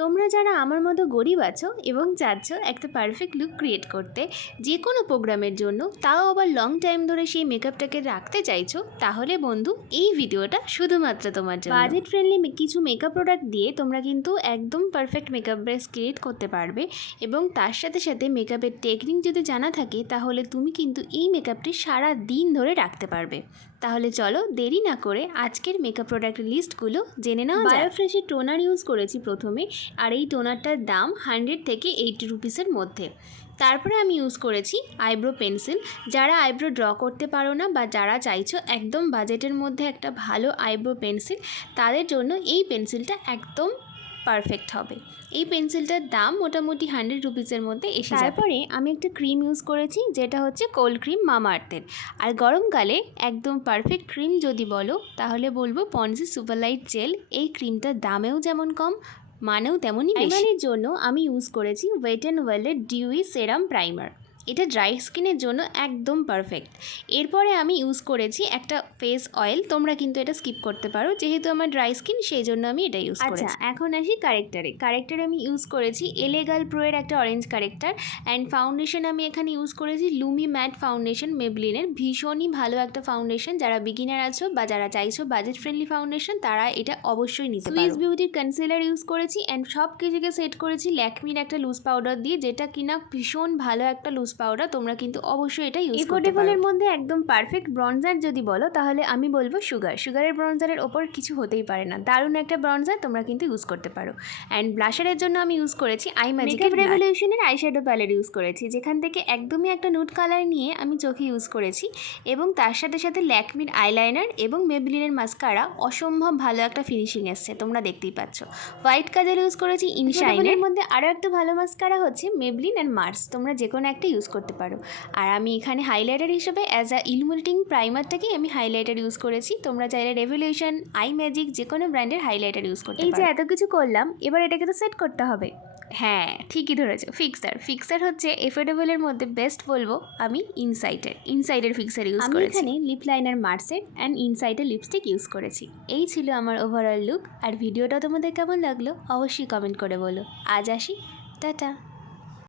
তোমরা যারা আমার মতো গরিব আছো এবং চাচ্ছ একটা পারফেক্ট লুক ক্রিয়েট করতে যে কোনো প্রোগ্রামের জন্য, তাও আবার লং টাইম ধরে সেই মেকআপটাকে রাখতে চাইছো, তাহলে বন্ধু এই ভিডিওটা শুধুমাত্র তোমার জন্য। বাজেট ফ্রেন্ডলি কিছু মেকআপ প্রোডাক্ট দিয়ে তোমরা কিন্তু একদম পারফেক্ট মেকআপ বেস ক্রিয়েট করতে পারবে, এবং তার সাথে সাথে মেকআপের টেকনিক যদি জানা থাকে তাহলে তুমি কিন্তু এই মেকআপটি সারা দিন ধরে রাখতে পারবে। তাহলে চলো দেরি না করে আজকের মেকআপ প্রোডাক্টের লিস্টগুলো জেনে নাও। বায়োফ্রেশের টোনার ইউজ করেছি প্রথমে, আর এই টোনারটার দাম 100 থেকে 80 রুপিসের মধ্যে। তারপরে আমি ইউজ করেছি আইব্রো পেন্সিল। যারা আইব্রো ড্র করতে পারো না বা যারা চাইছো একদম বাজেটের মধ্যে একটা ভালো আইব্রো পেন্সিল, তাদের জন্য এই পেন্সিলটা একদম পারফেক্ট হবে। এই পেন্সিলটার দাম মোটামুটি 100 রুপিসের মধ্যে এসে যাবে। তারপরে আমি একটা ক্রিম ইউজ করেছি, যেটা হচ্ছে কোল্ড ক্রিম মামাআর্থের। আর গরমকালে একদম পারফেক্ট ক্রিম যদি বলো তাহলে বলবো পন্ডস সুপার লাইট জেল। এই ক্রিমটার দামেও যেমন কম, মানেও তেমনই বেশি। প্রাইমারের জন্য আমি ইউজ করেছি ওয়েট অ্যান্ড ওয়াইল্ডের ডিউই সেরাম প্রাইমার। এটা ড্রাই স্কিনের জন্য একদম পারফেক্ট। এরপরে আমি ইউজ করেছি একটা ফেস অয়েল। তোমরা কিন্তু এটা স্কিপ করতে পারো, যেহেতু আমার ড্রাই স্কিন সেই জন্য আমি এটা ইউজ করেছি। আচ্ছা, এখন আসি কারেক্টারে আমি ইউজ করেছি এলেগাল প্রো এর একটা অরেঞ্জ কারেক্টার। অ্যান্ড ফাউন্ডেশন আমি এখানে ইউজ করেছি লুমি ম্যাট ফাউন্ডেশন মেবলিনের। ভীষণই ভালো একটা ফাউন্ডেশন। যারা বিগিনার আছো বা যারা চাইছো বাজেট ফ্রেন্ডলি ফাউন্ডেশন, তারা এটা অবশ্যই নিতে পারো। সুইস বিউটির কনসিলার ইউজ করেছি। অ্যান্ড সব কিছুকে সেট করেছি ল্যাকমির একটা লুজ পাউডার দিয়ে, যেটা কিনা ভীষণ ভালো একটা লুজ পাউডার। তোমরা কিন্তু অবশ্যই এটা ইউজ করতে পারো। এর মধ্যে একদম পারফেক্ট ব্রনজার যদি বলো তাহলে আমি বলবো সুগারের ব্রনজারের ওপর কিছু হতেই পারে না। দারুণ একটা ব্রনজার, তোমরা কিন্তু ইউজ করতে পারো। অ্যান্ড ব্লাশারের জন্য আমি ইউজ করেছি আইম্যাজিকের রেভলিউশনের আইশ্যাডো প্যালেট ইউজ করেছি, যেখান থেকে একদমই একটা নুড কালার নিয়ে আমি চোখে ইউজ করেছি। এবং তার সাথে সাথে ল্যাকমির আইলাইনার এবং মেবলিনের মাস্কারা অসম্ভব ভালো একটা ফিনিশিং এসছে, তোমরা দেখতেই পাচ্ছ। হোয়াইট কাজল ইউজ করেছি ইনশাইনের মধ্যে। আরও একটা ভালো মাস্কারা হচ্ছে মেবলিন অ্যান্ড মার্স, তোমরা যে কোনো একটা ইউজ করতে পারো। আর আমি এখানে হাইলাইটার হিসেবে অ্যাজ আ ইলুমিনেটিং প্রাইমারটাকেই আমি হাইলাইটার ইউজ করেছি। তোমরা চাইলে রেভলিউশন, আই ম্যাজিক যে কোনো ব্র্যান্ডের হাইলাইটার ইউজ করতে পারো। এই যে এত কিছু করলাম, এবার এটাকে তো সেট করতে হবে। হ্যাঁ, ঠিকই ধরেছো, ফিক্সার হচ্ছে এফোর্ডেবলের মধ্যে বেস্ট বলবো আমি ইনসাইডের ফিক্সার ইউজ করেছি। আমি এখানে লিপ লাইনার মার্সের অ্যান্ড ইনসাইডের লিপস্টিক ইউজ করেছি। এই ছিল আমার ওভারঅল লুক। আর ভিডিওটা তোমাদের কেমন লাগলো অবশ্যই কমেন্ট করে বলো। আজ আসি, টাটা।